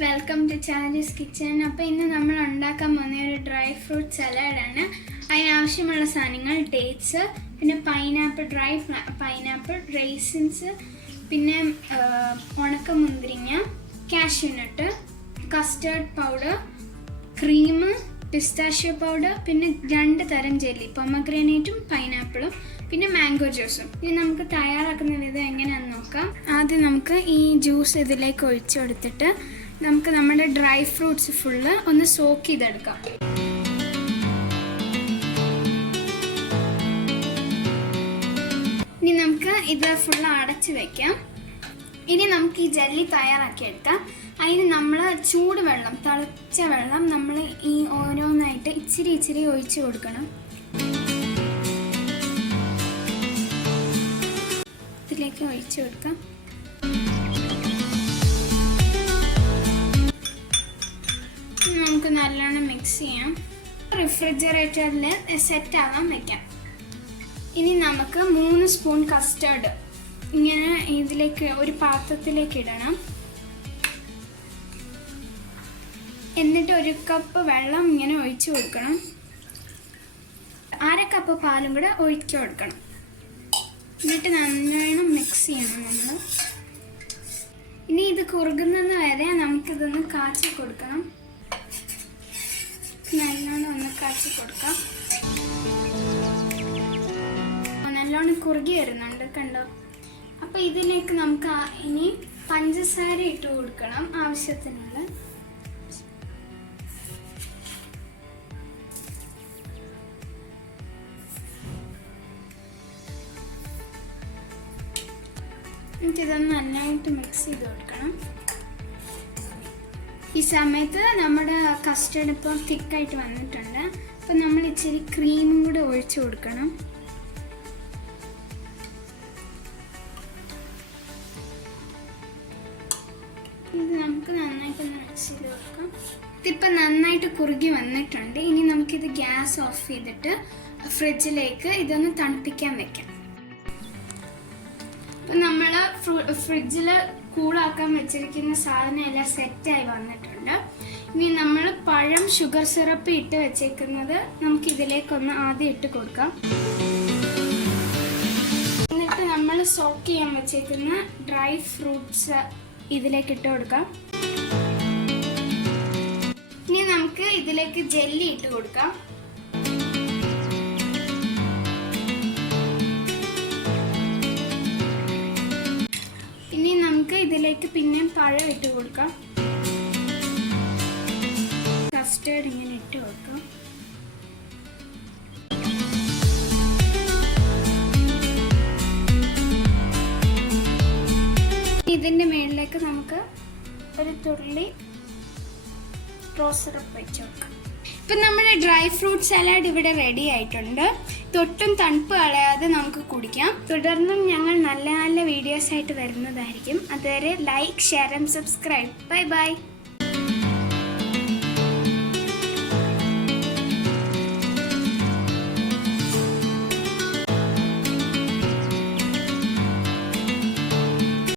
welcome to CHARUS Kitchen. അപ്പോൾ ഇന്ന് നമ്മൾ ഉണ്ടാക്കാൻ പോകുന്ന ഒരു ഡ്രൈ ഫ്രൂട്ട് സലാഡ് ആണ്. അതിന് ആവശ്യമുള്ള സാധനങ്ങൾ ഡേറ്റ്സ്, പിന്നെ പൈനാപ്പിൾ, ഡ്രൈ പൈനാപ്പിൾ, റൈസിൻസ്, പിന്നെ ഉണക്കമുന്തിരിങ്ങ, cashew nut, custard powder, cream, pistachio powder, പിന്നെ 2 തരം ജെല്ലി, pomegranate പൈനാപ്പിളും, പിന്നെ മാംഗോ ജ്യൂസും. ഇനി നമുക്ക് തയ്യാറാക്കുന്ന വിധം എങ്ങനെയാണെന്ന് നോക്കാം. ആദ്യം നമുക്ക് ഈ ജ്യൂസ് ഇതിലേക്ക് ഒഴിച്ചു കൊടുത്തിട്ട് നമുക്ക് നമ്മുടെ ഡ്രൈ ഫ്രൂട്ട്സ് ഫുള്ള് ഒന്ന് സോക്ക് ചെയ്തെടുക്കാം. ഇനി നമുക്ക് ഇത് ഫുള്ള് അടച്ചു വെക്കാം. ഇനി നമുക്ക് ഈ ജെല്ലി തയ്യാറാക്കിയെടുക്കാം. അതിന് നമ്മൾ ചൂടുവെള്ളം, തിളച്ച വെള്ളം നമ്മൾ ഈ ഓരോന്നായിട്ട് ഇച്ചിരി ഒഴിച്ചു കൊടുക്കണം. ഇതിലേക്ക് ഒഴിച്ചു കൊടുക്കാം. നമുക്ക് നല്ലോണം മിക്സ് ചെയ്യാം. റെഫ്രിജറേറ്ററിൽ സെറ്റ് ആവാൻ വെക്കാം. ഇനി നമുക്ക് 3 സ്പൂൺ കസ്റ്റർഡ് ഇങ്ങനെ ഇതിലേക്ക് ഒരു പാത്രത്തിലേക്ക് ഇടണം. എന്നിട്ട് 1 കപ്പ് വെള്ളം ഇങ്ങനെ ഒഴിച്ചു കൊടുക്കണം. 1/2 കപ്പ് പാലും കൂടെ ഒഴിച്ചു കൊടുക്കണം. എന്നിട്ട് നല്ലോണം മിക്സ് ചെയ്യണം നമ്മൾ. ഇനി ഇത് കുറുകുന്നത് വരെ നമുക്കിതൊന്ന് കാച്ചി കൊടുക്കണം. നല്ലോണം ഒന്ന് കാച്ചി കൊടുക്കാം. നല്ലോണം കുറുകി വരുന്നുണ്ട്, കണ്ടോ? അപ്പോൾ ഇതിലേക്ക് നമുക്ക് ഇനി പഞ്ചസാര ഇട്ട് കൊടുക്കണം ആവശ്യത്തിനുള്ള. നമുക്കിതൊന്ന് നന്നായിട്ട് മിക്സ് ചെയ്ത് കൊടുക്കണം. ഈ സമയത്ത് നമ്മുടെ കസ്റ്റർഡ് ഇപ്പോൾ തിക്കായിട്ട് വന്നിട്ടുണ്ട്. അപ്പം നമ്മൾ ഇച്ചിരി ക്രീമും കൂടെ ഒഴിച്ചു കൊടുക്കണം. ഇത് നമുക്ക് നന്നായിട്ടൊന്ന് മിക്സ് ചെയ്ത് കൊടുക്കാം. ഇതിപ്പോൾ നന്നായിട്ട് കുറുകി വന്നിട്ടുണ്ട്. ഇനി നമുക്കിത് ഗ്യാസ് ഓഫ് ചെയ്തിട്ട് ഫ്രിഡ്ജിലേക്ക് ഇതൊന്ന് തണുപ്പിക്കാൻ വെക്കാം. അപ്പം നമ്മൾ ഫ്രിഡ്ജിൽ കൂളാക്കാൻ വെച്ചിരിക്കുന്ന സാധനം എല്ലാം സെറ്റായി വന്നിട്ടുണ്ട്. ഇനി നമ്മൾ പഴം ഷുഗർ സിറപ്പ് ഇട്ട് വെച്ചേക്കുന്നത് നമുക്ക് ഇതിലേക്കൊന്ന് ആദ്യം ഇട്ട് കൊടുക്കാം. എന്നിട്ട് നമ്മൾ സോക്ക് ചെയ്യാൻ വെച്ചേക്കുന്ന ഡ്രൈ ഫ്രൂട്ട്സ് ഇതിലേക്ക് ഇട്ട് കൊടുക്കാം. ഇനി നമുക്ക് ഇതിലേക്ക് ജെല്ലി ഇട്ട് കൊടുക്കാം. ഇതിലേക്ക് പിന്നെ പഴം ഇട്ട് കൊടുക്കാം. കസ്റ്റേർഡ് ഇങ്ങനെ ഇട്ട് കൊടുക്കാം. ഇതിന്റെ മേളിലേക്ക് നമുക്ക് ഒരു തുള്ളി റോസ് സിറപ്പ് വെച്ച് കൊടുക്കാം. ഇപ്പം നമ്മുടെ ഡ്രൈ ഫ്രൂട്ട് സലാഡ് ഇവിടെ റെഡി ആയിട്ടുണ്ട്. തൊട്ടും തണുപ്പ് കളയാതെ നമുക്ക് കുടിക്കാം. തുടർന്നും ഞങ്ങൾ നല്ല നല്ല വീഡിയോസ് ആയിട്ട് വരുന്നതായിരിക്കും. അതുവരെ like, share and subscribe. Bye bye.